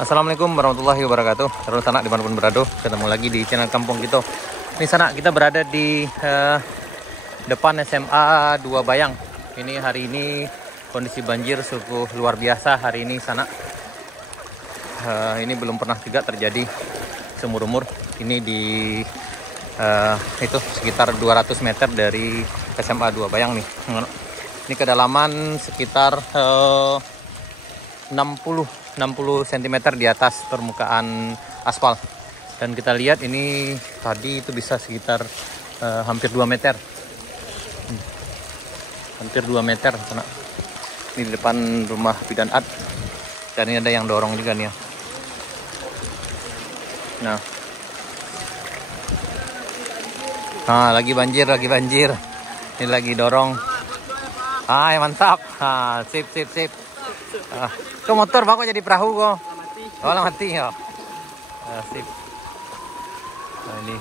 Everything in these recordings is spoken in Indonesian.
Assalamualaikum warahmatullahi wabarakatuh. Terus anak dimanapun berada, ketemu lagi di channel Kampung Kita. Ini sana kita berada di depan SMA 2 Bayang. Ini hari ini kondisi banjir sungguh luar biasa hari ini sana. Ini belum pernah juga terjadi seumur umur. Ini di itu sekitar 200 meter dari SMA 2 Bayang nih. Ini kedalaman sekitar 60 cm di atas permukaan aspal. Dan kita lihat ini tadi itu bisa sekitar hampir 2 meter. Hampir 2 meter sana. Ini di depan rumah bidan ad. Dan ini ada yang dorong juga nih ya. Nah, lagi banjir. Ini lagi dorong. Mantap. Sip. Kok motor Pak kok jadi perahu kok? Oh, mati ya. Sip. Nah, ini.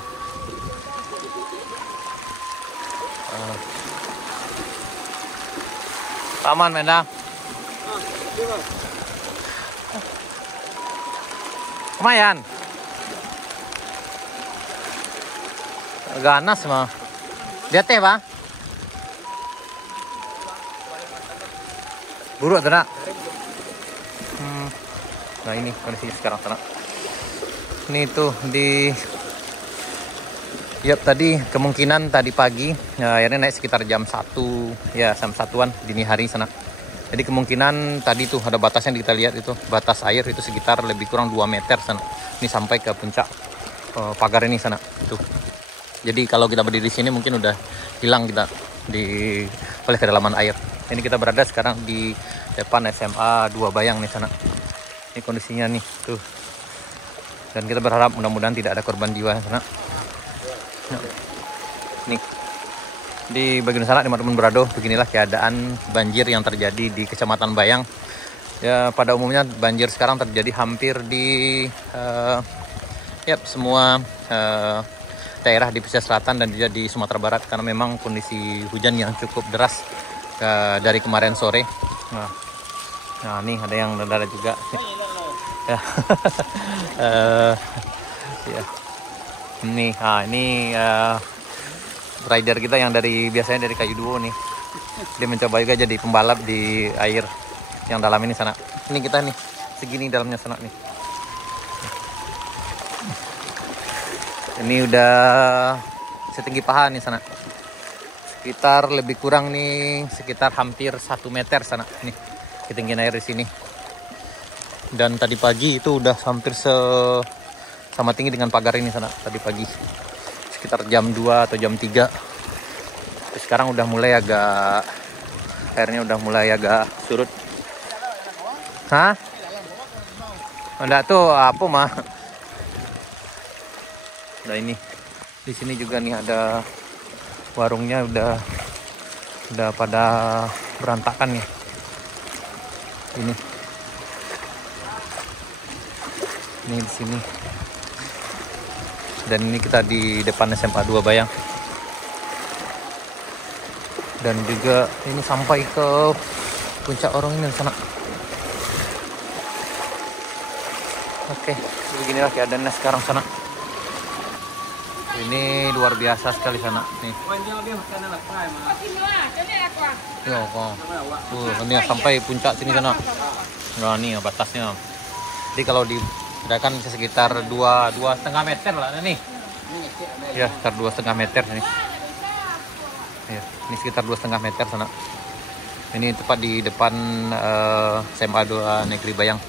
Aman, Menda. Lumayan. Ganas mah. Lihat teh, Pak. Buruk tidak? Nah, ini kondisinya sekarang sana. Ini tuh di tadi kemungkinan tadi pagi airnya naik sekitar jam 1 ya, jam 1-an dini hari sana. Jadi kemungkinan tadi tuh ada batasnya kita lihat itu, batas air itu sekitar lebih kurang 2 meter sana. Ini sampai ke puncak pagar ini sana. Tuh. Jadi kalau kita berdiri di sini mungkin udah hilang kita oleh kedalaman air. Ini kita berada sekarang di depan SMA 2 Bayang nih sana. Ini kondisinya nih tuh. Dan kita berharap mudah-mudahan tidak ada korban jiwa sana. Nih. Di bagian sana teman-teman berada, beginilah keadaan banjir yang terjadi di Kecamatan Bayang. Ya, pada umumnya banjir sekarang terjadi hampir di semua daerah di pesisir selatan dan juga di Sumatera Barat karena memang kondisi hujan yang cukup deras dari kemarin sore. Nah, nih ada yang mendadak juga. Ya. Ya. Ini rider kita yang biasanya dari Kayu Duo nih. Dia mencoba juga jadi pembalap di air yang dalam ini sana. Ini kita nih segini dalamnya sana nih. Ini udah setinggi paha nih sana. Sekitar lebih kurang nih sekitar hampir 1 meter sana nih ketinggian air di sini. Dan tadi pagi itu udah hampir sama tinggi dengan pagar ini sana tadi pagi. Sekitar jam 2 atau jam 3. Terus sekarang udah mulai airnya udah mulai agak surut. Hah? Enggak tuh apa mah? Nah, ini di sini juga nih ada warungnya udah pada berantakan ya. Ini di sini. Dan ini kita di depan SMA 2 Bayang. Dan juga ini sampai ke puncak orang ini sana. Oke, beginilah keadaannya sekarang sana. Ini luar biasa sekali sana nih. Ini sampai puncak sini sana. Nah, ini batasnya. Jadi kalau kan sekitar 2,5 meter lah nih. Ya, sekitar 2,5 meter nih. Ya, ini sekitar 2,5 meter sana. Ini tepat di depan SMA 2 Negeri Bayang.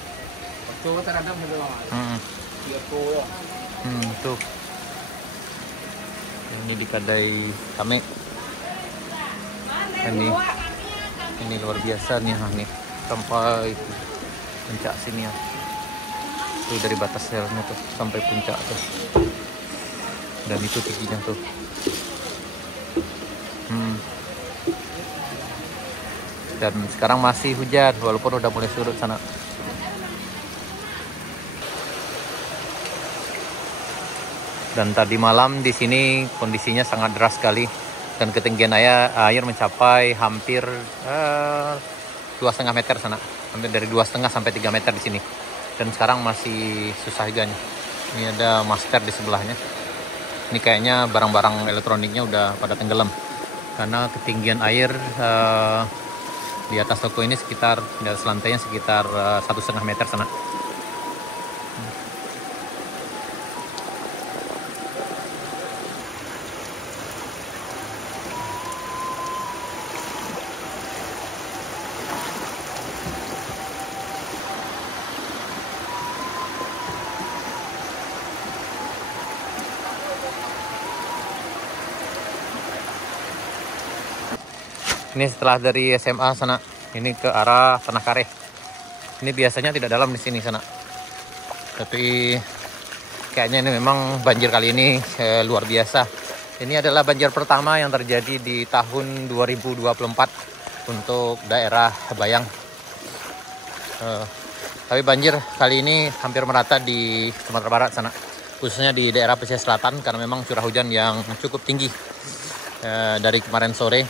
Tuh. Ini di Kadai Kame. Ini luar biasa nih, sampai puncak sini ya. Tuh dari batas relnya tuh sampai puncak tuh. Dan itu tingginya tuh. Dan sekarang masih hujan walaupun udah mulai surut sana. Dan tadi malam di sini kondisinya sangat deras sekali dan ketinggian air mencapai hampir 2,5 meter sana. Hampir dari 2,5 sampai 3 meter di sini. dan sekarang masih susah juga nih. Ini ada master di sebelahnya. Ini kayaknya barang-barang elektroniknya udah pada tenggelam karena ketinggian air di atas toko ini sekitar, di atas lantainya sekitar 1,5 meter sana. Ini setelah dari SMA sana, ini ke arah Tanah Kare. Ini biasanya tidak dalam di sini sana. Tapi kayaknya ini memang banjir kali ini luar biasa. Ini adalah banjir pertama yang terjadi di tahun 2024 untuk daerah Bayang. Tapi banjir kali ini hampir merata di Sumatera Barat sana, khususnya di daerah pesisir selatan karena memang curah hujan yang cukup tinggi dari kemarin sore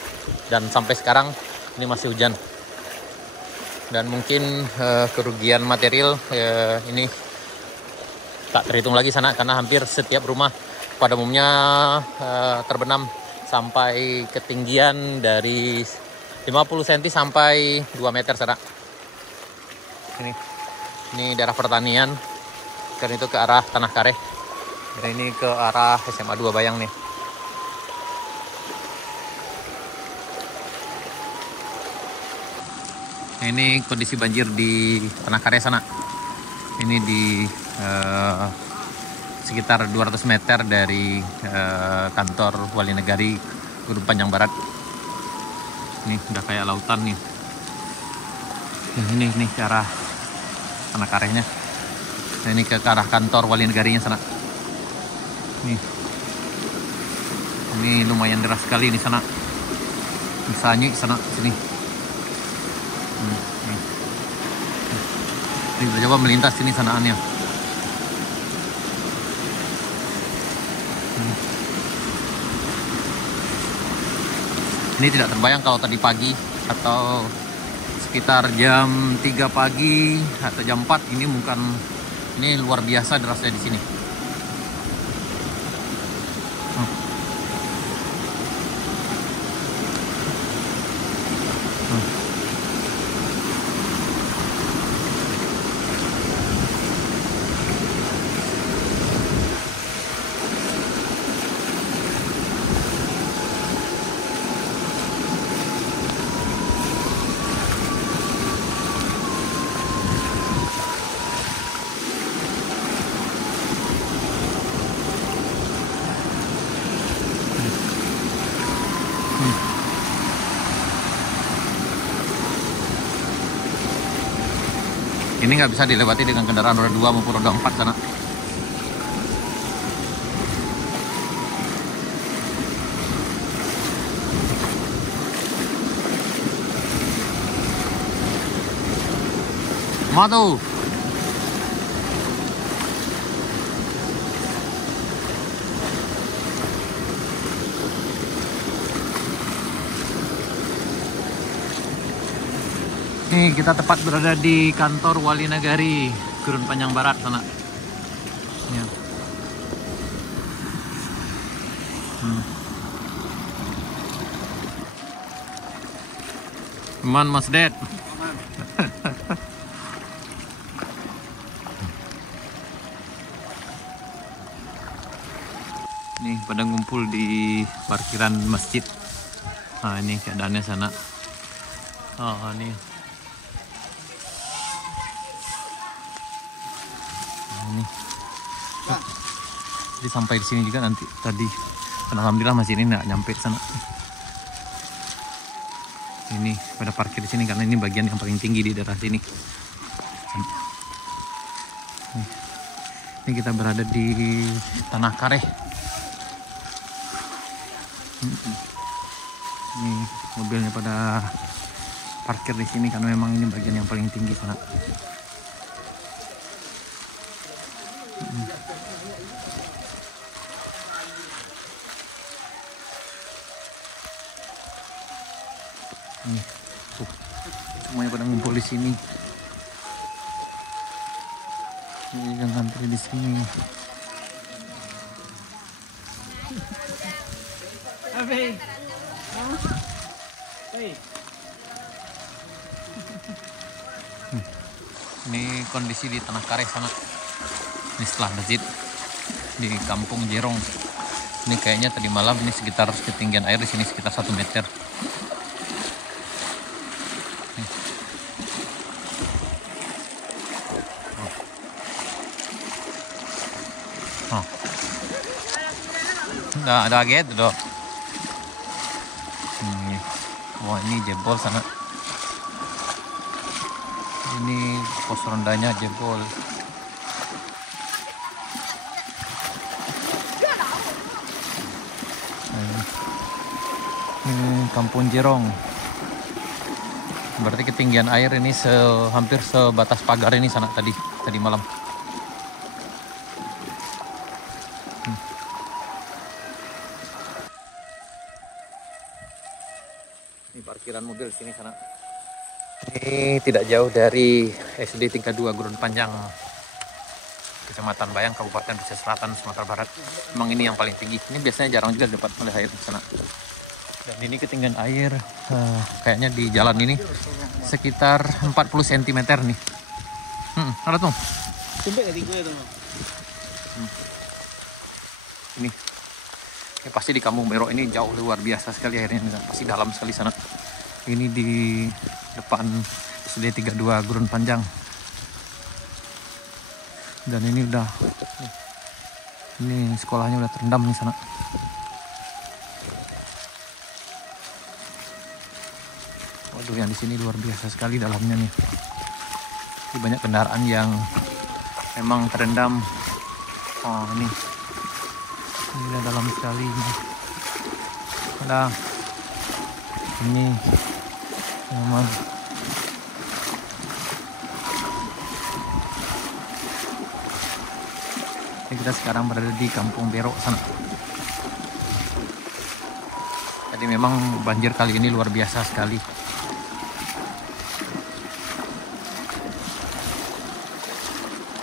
dan sampai sekarang ini masih hujan. Dan mungkin kerugian material ini tak terhitung lagi sana karena hampir setiap rumah pada umumnya terbenam sampai ketinggian dari 50 cm sampai 2 meter sana. Ini daerah pertanian, dan itu ke arah Tanah Kare. Dan ini ke arah SMA 2 Bayang nih. Ini kondisi banjir di Tanah Kare sana. Ini di sekitar 200 meter dari kantor Wali Negari Gunung Panjang Barat. Ini udah kayak lautan nih. Ini ke arah Tanah Karenya. Nah, ini ke arah kantor Wali Negarinya sana. Ini lumayan deras sekali di sana. Misalnya sana sini. Ini udah coba melintas sini sanaannya. Ini tidak terbayang kalau tadi pagi atau sekitar jam 3 pagi atau jam 4 ini ini luar biasa derasnya di sini. Ini nggak bisa dilewati dengan kendaraan roda 2 maupun roda 4 sana. Mau tuh. Nih, kita tepat berada di kantor Wali Negari Gurun Panjang Barat sana. Ya. Teman Mas Ded. Nih pada ngumpul di parkiran masjid. Nah, ini keadaannya sana. Oh, ini. Ini. Jadi sampai di sini juga nanti tadi. Alhamdulillah masih ini nggak nyampe sana. Ini pada parkir di sini karena ini bagian yang paling tinggi di daerah sini. Ini kita berada di Tanah Kare. Ini mobilnya pada parkir di sini karena memang ini bagian yang paling tinggi sana. Nih, tuh semuanya pada ngumpul di sini. Ini yang antri di sini. Ini kondisi di Tanah Kareh sana. Ini setelah masjid di Kampung Jerong. Ini kayaknya tadi malam ini sekitar ketinggian air di sini sekitar 1 meter. Oh. Ada gitu dong. Wah, ini jebol sana. Ini pos rondanya jebol. Ini Kampung Jerong. Berarti ketinggian air ini hampir sebatas pagar ini sana tadi malam. Ini parkiran mobil sini sana. Ini tidak jauh dari SD 32 Gurun Panjang, Kecamatan Bayang, Kabupaten Pesisir Selatan, Sumatera Barat. Memang ini yang paling tinggi. Ini biasanya jarang juga dapat oleh air di sana. Dan ini ketinggian air kayaknya di jalan ini sekitar 40 cm nih. Ada tuh. Ini pasti di Kampung Bero ini jauh luar biasa sekali airnya, pasti dalam sekali sana. Ini di depan SD 32 Gurun Panjang. Dan ini udah, ini sekolahnya udah terendam di sana. Waduh, yang di sini luar biasa sekali dalamnya nih. Ini banyak kendaraan yang memang terendam. Oh, ini udah dalam sekali. Ada ini memang kita sekarang berada di Kampung Bero sana. Jadi memang banjir kali ini luar biasa sekali.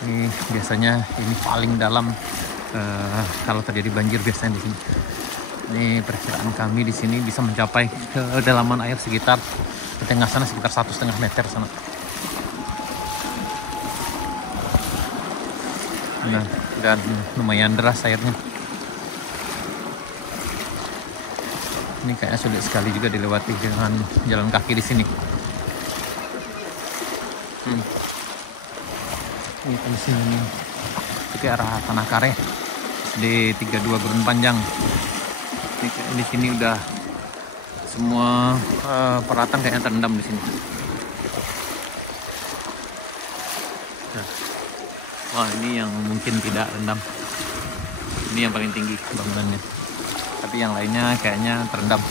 Ini biasanya ini paling dalam kalau terjadi banjir biasanya di sini. Ini perkiraan kami di sini bisa mencapai kedalaman air sekitar di tengah sana sekitar 1,5 meter sana. Nah, dan lumayan deras airnya. Ini kayaknya sulit sekali juga dilewati dengan jalan kaki di sini. Ini di sini ke arah Tanah Kareh di 32 Gurun Panjang. Ini di sini udah semua peralatan kayaknya terendam di sini. Wah, ini yang mungkin tidak rendam. Ini yang paling tinggi bangunannya. Tapi yang lainnya kayaknya terendam.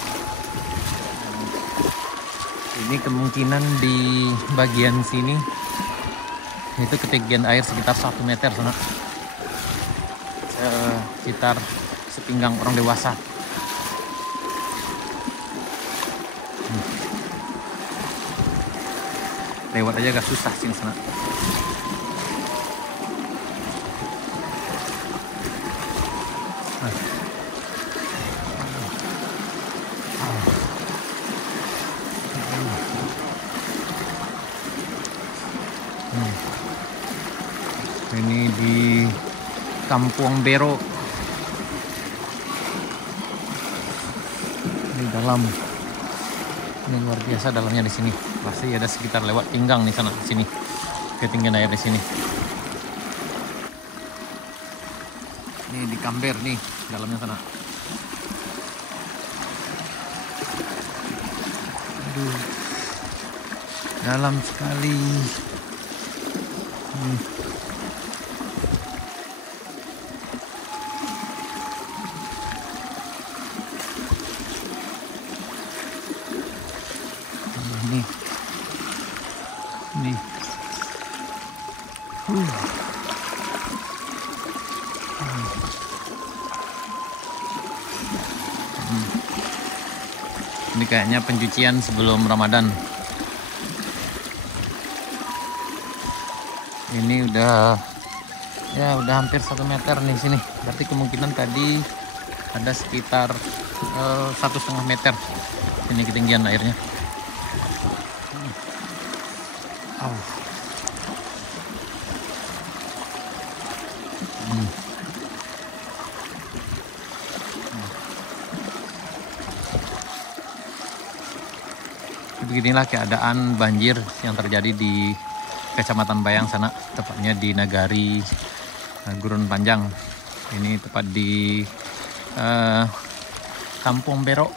Ini kemungkinan di bagian sini itu ketinggian air sekitar 1 meter sana. Sekitar sepinggang orang dewasa. Lewat aja agak susah sini sana. Ini di Kampung Bero. Ini dalam. Ini luar biasa dalamnya di sini. Pasti ada sekitar lewat pinggang di sana, di sini. Ketinggian air di sini. Ini di Kamber nih, dalamnya sana. Aduh. Dalam sekali. Nih. Ini kayaknya pencucian sebelum Ramadan. Ini udah Ya udah hampir 1 meter nih sini. Berarti kemungkinan tadi ada sekitar 1,5 meter ini ketinggian airnya. Beginilah keadaan banjir yang terjadi di Kecamatan Bayang sana, tepatnya di Nagari Gurun Panjang. Ini tepat di Kampung Berok,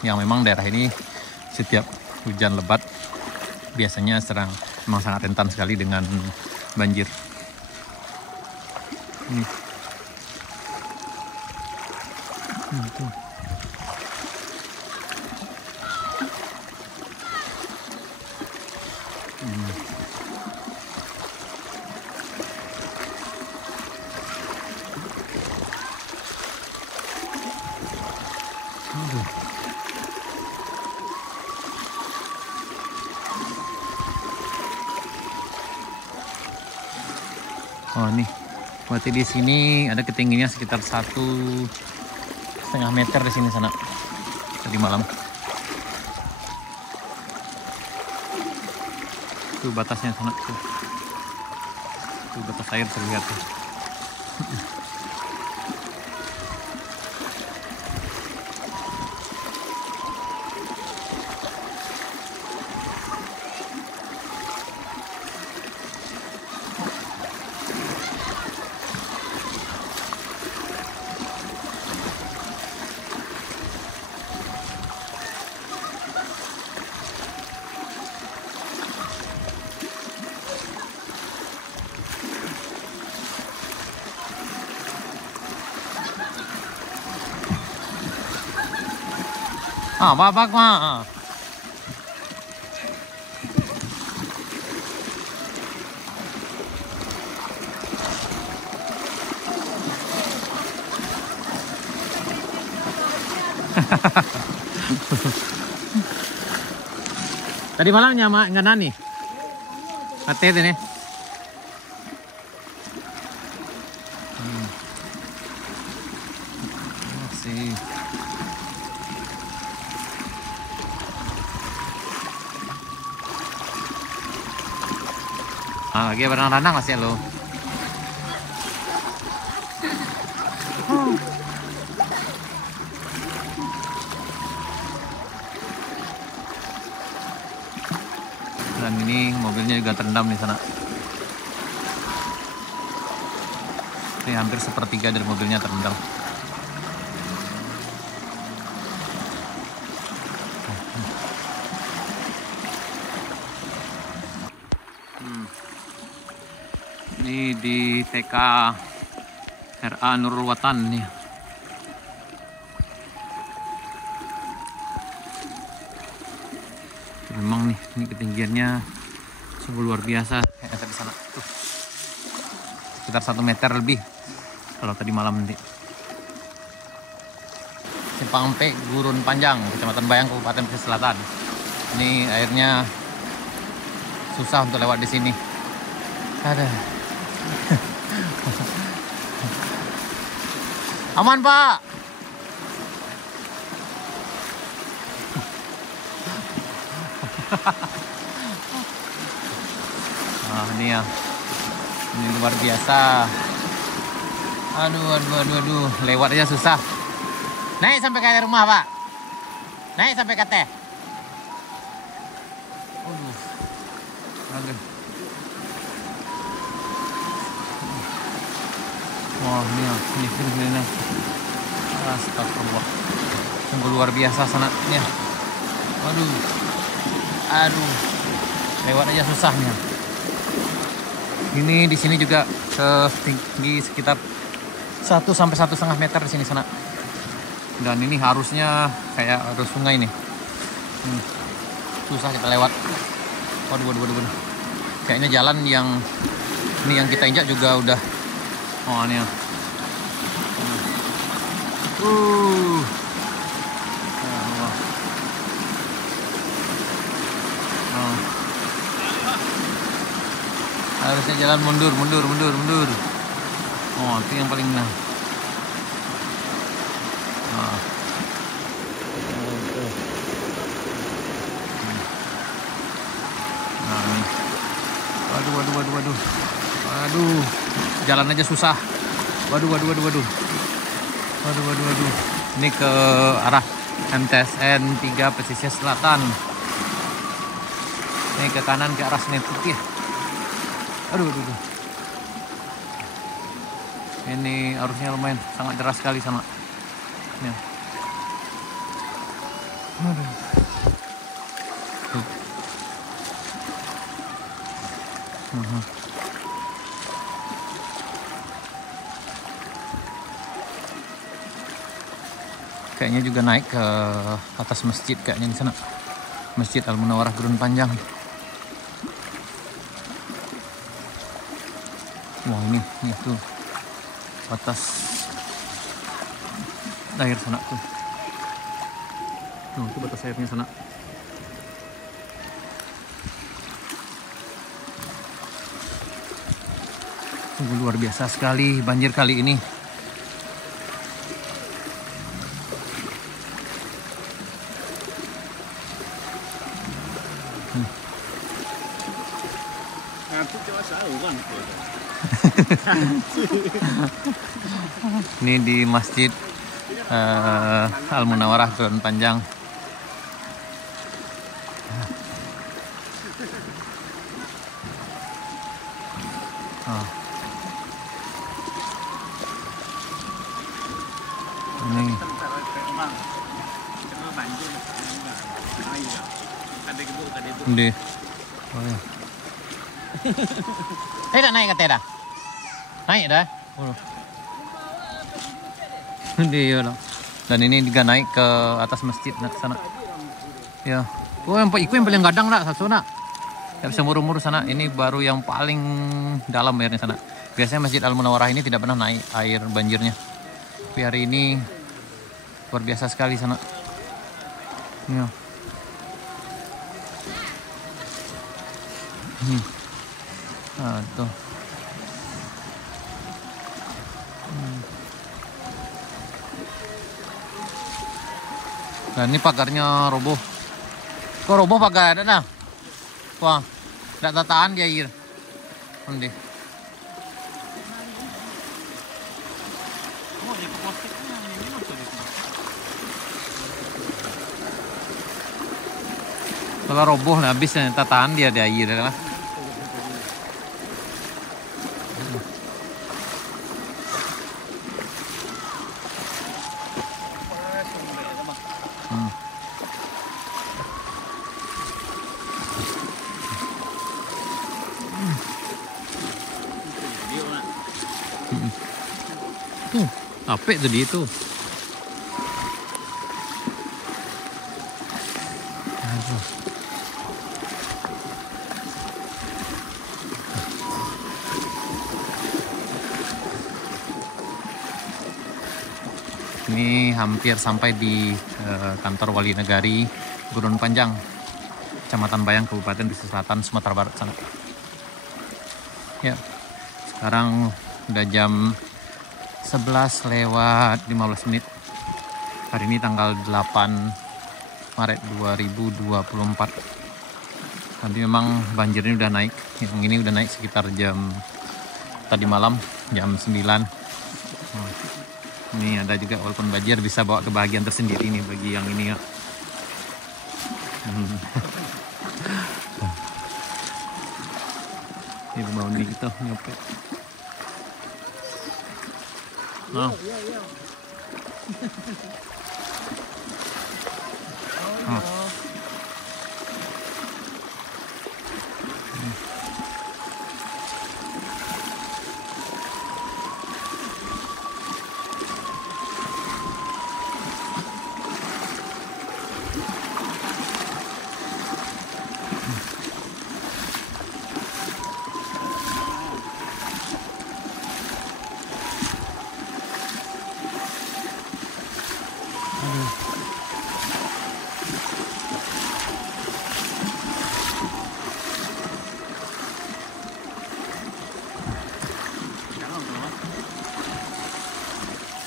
yang memang daerah ini setiap hujan lebat biasanya memang sangat rentan sekali dengan banjir. Tuh. Oh nih, berarti di sini ada ketinggiannya sekitar 1,5 meter di sini sana tadi malam. Tuh batasnya sana tuh. Tuh batas air terlihat tuh. Babak mah. Tadi malamnya mak nggak nani. Mati ini. Masih. Lagi berenang-renang masih lo. Dan ini mobilnya juga terendam di sana. Ini hampir sepertiga dari mobilnya terendam. Ini di TK RA Nurul Watan nih. Memang nih, ini ketinggiannya sungguh luar biasa. Kayak di sana tuh, sekitar 1 meter lebih kalau tadi malam nanti. Simpang P Gurun Panjang, Kecamatan Bayang, Kabupaten Pesisir Selatan. Ini airnya susah untuk lewat di sini. Ada. Aman Pak. Ini ya, ini luar biasa. Aduh, lewat aja susah. Naik sampai ke rumah Pak. Naik sampai ke teh. Aduh. Wah, ini. Astagfirullah. Sungguh luar biasa sananya. Aduh. Lewat aja susahnya. Ini di sini juga setinggi sekitar 1 sampai 1,5 meter di sini sana. Dan ini harusnya kayak arus sungai nih. Susah kita lewat. Waduh. Kayaknya jalan yang kita injak juga udah. Oh ini ya. Harusnya jalan mundur. Oh, itu yang paling nah. Nah. Nah, ini. Waduh. Waduh, jalan aja susah. Waduh. Ini ke arah MTSN 3 pesisir selatan. Ini ke kanan ke arah Senin Putih. Aduh. Ini arusnya lumayan sangat deras sekali sama. Ya. Aduh. Kayaknya juga naik ke atas masjid kayaknya di sana. Masjid Al-Munawwarah Gurun Panjang. Wah, ini tuh atas air sana tuh. Tuh batas airnya sana. Luar biasa sekali banjir kali ini. Ini di Masjid Al-Munawwarah Gurun Panjang. Ini. Di. Oh, ya. Tak naik kata dah. Naik dah. Dia loh. Dan ini juga naik ke atas masjid nak sana. Ya. Oh, yang paling gadang lah satu nak. Tak bisa murung-murung sana. Ini baru yang paling dalam airnya sana. Biasanya Masjid Al-Munawwarah ini tidak pernah naik air banjirnya. Tapi hari ini luar biasa sekali sana. Ya. Tuh. Nah, ini pagarnya roboh. Kok roboh pagar ada nah? Wah, tidak tahan di air. Nanti. Kalau roboh habis tahan dia di air lah. Apik tuh dia tuh. Ini hampir sampai di kantor Wali Negari Gurun Panjang, Kecamatan Bayang, Kabupaten Pesisir Selatan, Sumatera Barat sana. Ya, sekarang udah jam 11:15. Hari ini tanggal 8 Maret 2024. Tapi memang banjir ini udah naik. Yang ini udah naik sekitar jam tadi malam, jam 9. Ini ada juga, walaupun banjir bisa bawa kebahagiaan tersendiri nih bagi yang ini ya. Ini mau nih kita nyopet. Oh.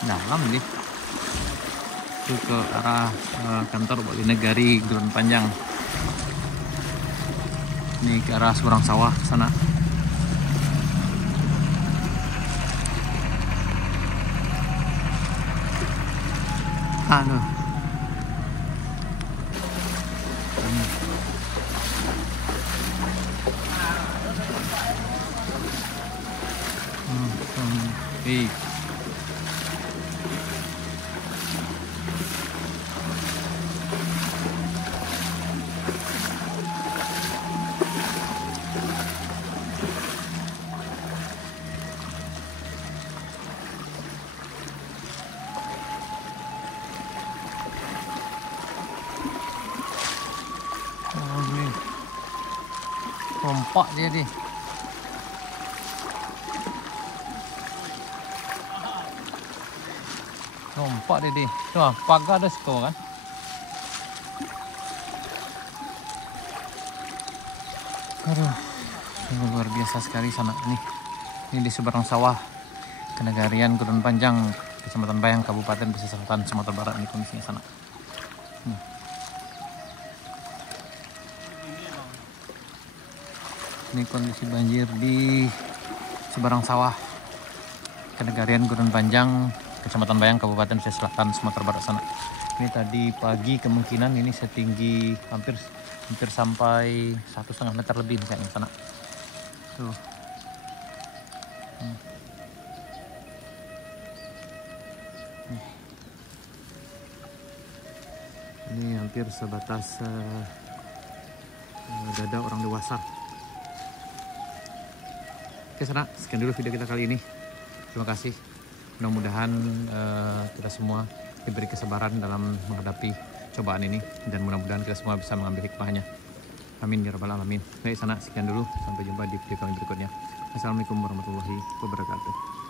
dalam nih. Itu ke arah kantor Bali Negari Gurun Panjang. Ini ke arah Seberang Sawah sana. Aduh. Hei. Oh, ini rompak dia nih. Rompak dia nih. Tuh, pagar ada sekolah kan? Aduh, ini luar biasa sekali sana nih. Ini di Seberang Sawah, Kenegarian Gurun Panjang, Kecamatan Bayang, Kabupaten Pesisir Selatan, Sumatera Barat. Ini kondisinya sana. Ini kondisi banjir di Seberang Sawah, Kenegarian Gurun Panjang, Kecamatan Bayang, Kabupaten Pesisir Selatan, Sumatera Barat sana. Ini tadi pagi kemungkinan ini setinggi hampir sampai 1,5 meter lebih kayaknya sana. Tuh. Ini hampir sebatas dada orang dewasa. Oke sana, sekian dulu video kita kali ini. Terima kasih. Mudah-mudahan kita semua diberi kesabaran dalam menghadapi cobaan ini, dan mudah-mudahan kita semua bisa mengambil hikmahnya. Amin ya rabbal alamin. Baik sana, sekian dulu. Sampai jumpa di video kami berikutnya. Assalamualaikum warahmatullahi wabarakatuh.